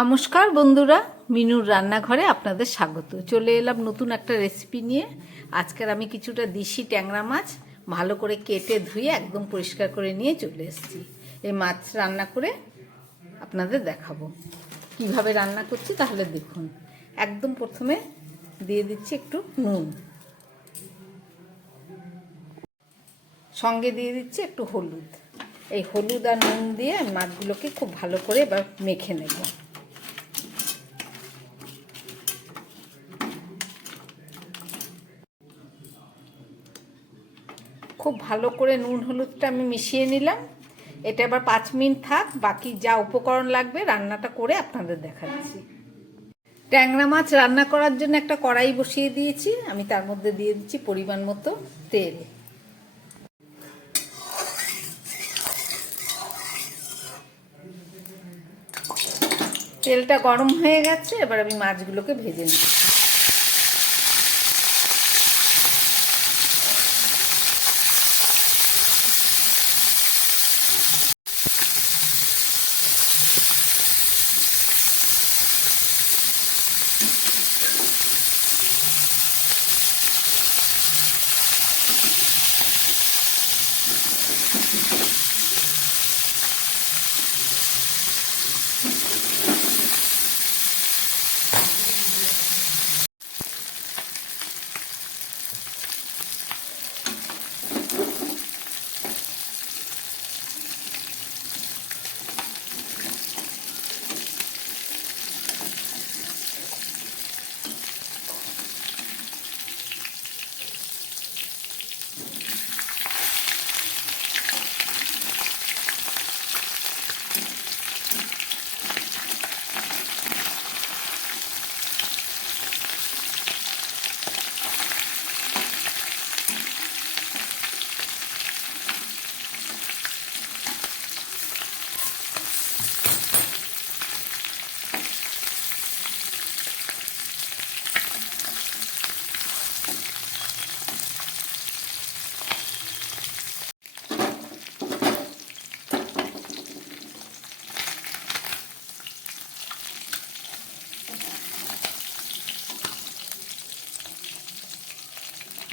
নমস্কার বন্ধুরা, মিনুর রান্নাঘরে আপনাদের স্বাগত। চলে এলাম নতুন একটা রেসিপি নিয়ে। আজকের আমি কিছুটা দেশি ট্যাংরা মাছ ভালো করে কেটে ধুয়ে একদম পরিষ্কার করে নিয়ে চলে এসেছি। এই মাছ রান্না করে আপনাদের দেখাবো কিভাবে রান্না করছি। তাহলে দেখুন, একদম প্রথমে দিয়ে দিচ্ছি একটু নুন, সঙ্গে দিয়ে দিচ্ছি একটু হলুদ। এই হলুদ আর নুন দিয়ে মাছগুলোকে খুব ভালো করে এবার মেখে নেব। খুব ভালো করে নুন হলুদটা আমি মিশিয়ে নিলাম। এটা এবার 5 মিনিট থাক, বাকি যা উপকরণ লাগবে রান্নাটা করে আপনাদের দেখাচ্ছি। ট্যাংরা মাছ রান্না করার জন্য একটা কড়াই বসিয়ে দিয়েছি। আমি তার মধ্যে দিয়ে দিচ্ছি পরিমাণ মতো তেল। তেলটা গরম হয়ে গেছে, এবার আমি মাছগুলোকে ভেজে নিচ্ছি।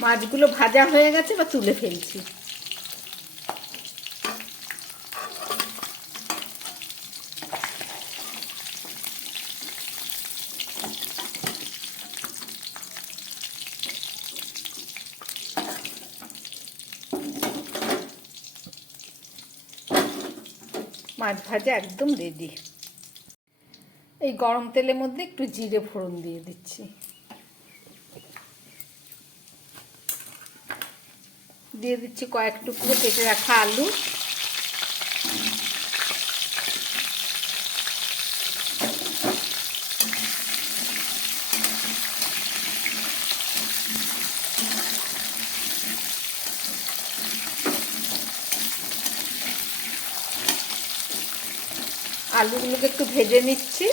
মাছগুলো ভাজা হয়ে গেছে, বা তুলে ফেলছি। মাছ ভাজা একদম রেডি। এই গরম তেলের মধ্যে একটু জিরে ফোড়ন দিয়ে দিচ্ছি। দিয়ে দিচ্ছি কয়েক টুকরো কেটে রাখা আলু। আলুগুলোকে একটু ভেজে নিচ্ছি।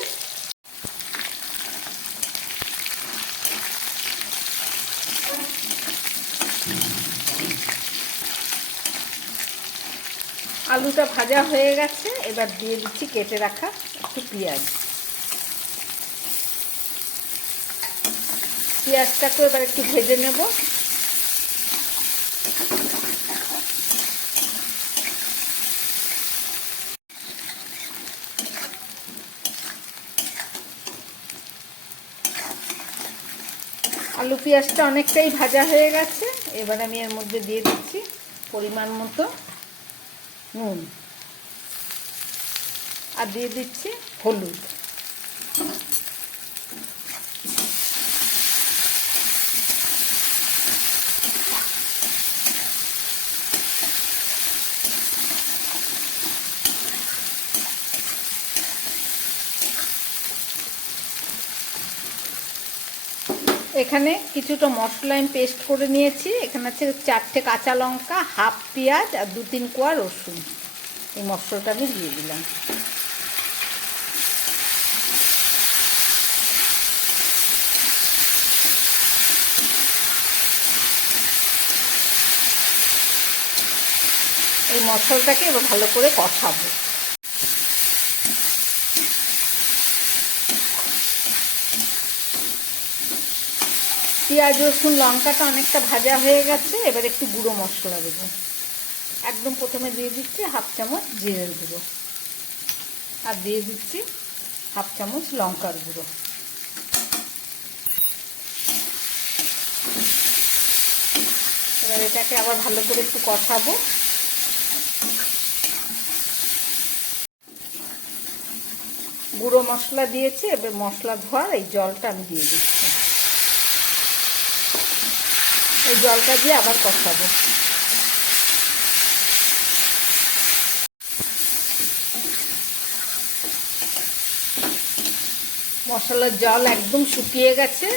আলুটা ভাজা হয়ে গেছে, এবার দিয়ে দিচ্ছি কেটে রাখা একটু পেঁয়াজ। পেঁয়াজটাকে এবার একটু ভেজে নেব। আলু পেঁয়াজটা অনেকটাই ভাজা হয়ে গেছে, এবার আমি এর মধ্যে দিয়ে দিচ্ছি পরিমাণ মতো নুন, আর দিয়ে দিচ্ছি হলুদ। এখানে কিছুটা মশলা আমি পেস্ট করে নিয়েছি। এখানে আছে 4টে কাঁচা লঙ্কা, হাফ পেঁয়াজ আর 2-3 কোয়া রসুন। এই মশলাটা আমি দিয়ে দিলাম। এই মশলাটাকে এবার ভালো করে কষাবো। পেঁয়াজ রসুন লঙ্কাটা অনেকটা ভাজা হয়ে গেছে। এবার একটু গুঁড়ো মশলা দেবো। একদম প্রথমে দিয়ে দিচ্ছি হাফ চামচ জিরের গুঁড়ো, আর দিয়ে দিচ্ছি হাফ চামচ লঙ্কার গুঁড়ো। এবার এটাকে আবার ভালো করে একটু কষাবো। গুঁড়ো মশলা দিয়েছি, এবার মশলা ধোয়ার এই জলটা আমি দিয়ে দিচ্ছি। এই জলটা দিয়ে আবার কষাবো। মশলার জল একদম শুকিয়ে গেছে,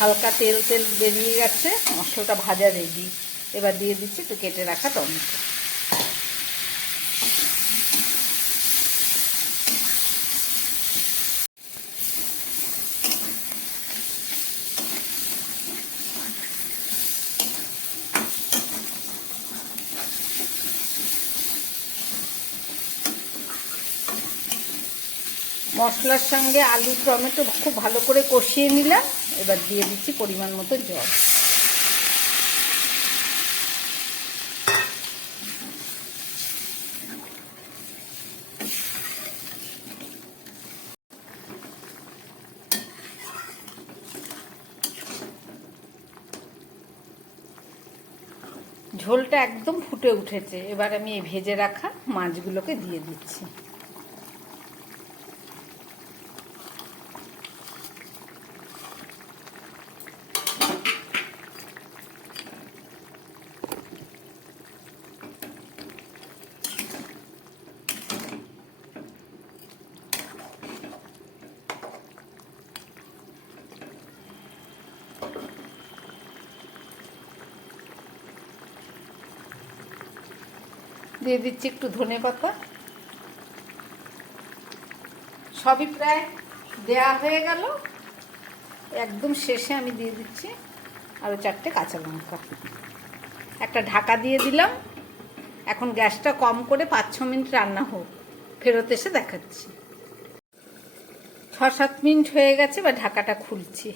হালকা তেল তেল বেরিয়ে গেছে, মশলাটা ভাজা রেডি। এবার দিয়ে দিচ্ছি একটু কেটে রাখা টমেটো। মশলার সঙ্গে আলু টমেটো খুব ভালো করে কষিয়ে নিলাম। এবার দিয়ে দিচ্ছি পরিমাণ মতো জল। ঝোলটা একদম ফুটে উঠেছে। এবার আমি এই ভেজে রাখা মাছগুলোকে দিয়ে দিচ্ছি। দিয়ে দিচ্ছি একটু ধনেপাতা। সবই প্রায় দেয়া হয়ে গেল। একদম শেষে আমি দিয়ে দিচ্ছি আরও 4টে কাঁচা লঙ্কা। একটা ঢাকা দিয়ে দিলাম। এখন গ্যাসটা কম করে 5-6 মিনিট রান্না হোক, ফেরত এসে দেখাচ্ছি। 6-7 মিনিট হয়ে গেছে, বা ঢাকাটা খুলছি।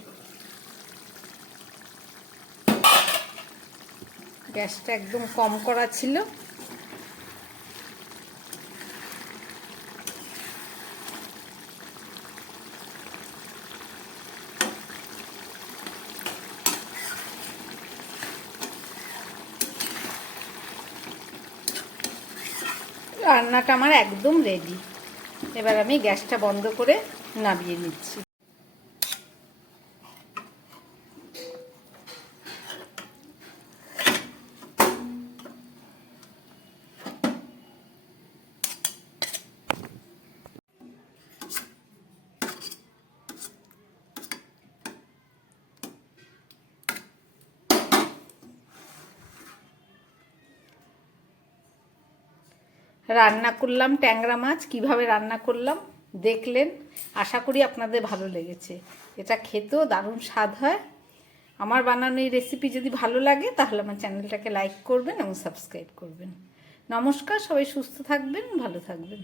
গ্যাসটা একদম কম করা ছিল। রান্নাটা আমার একদম রেডি। এবার আমি গ্যাসটা বন্ধ করে নামিয়ে নিচ্ছি। রান্না করলাম ট্যাংরা মাছ। কিভাবে রান্না করলাম দেখলেন। আশা করি আপনাদের ভালো লেগেছে। এটা খেতেও দারুণ স্বাদ হয়। আমার বানানো এই রেসিপি যদি ভালো লাগে তাহলে আমার চ্যানেলটাকে লাইক করবেন এবং সাবস্ক্রাইব করবেন। নমস্কার, সবাই সুস্থ থাকবেন, ভালো থাকবেন।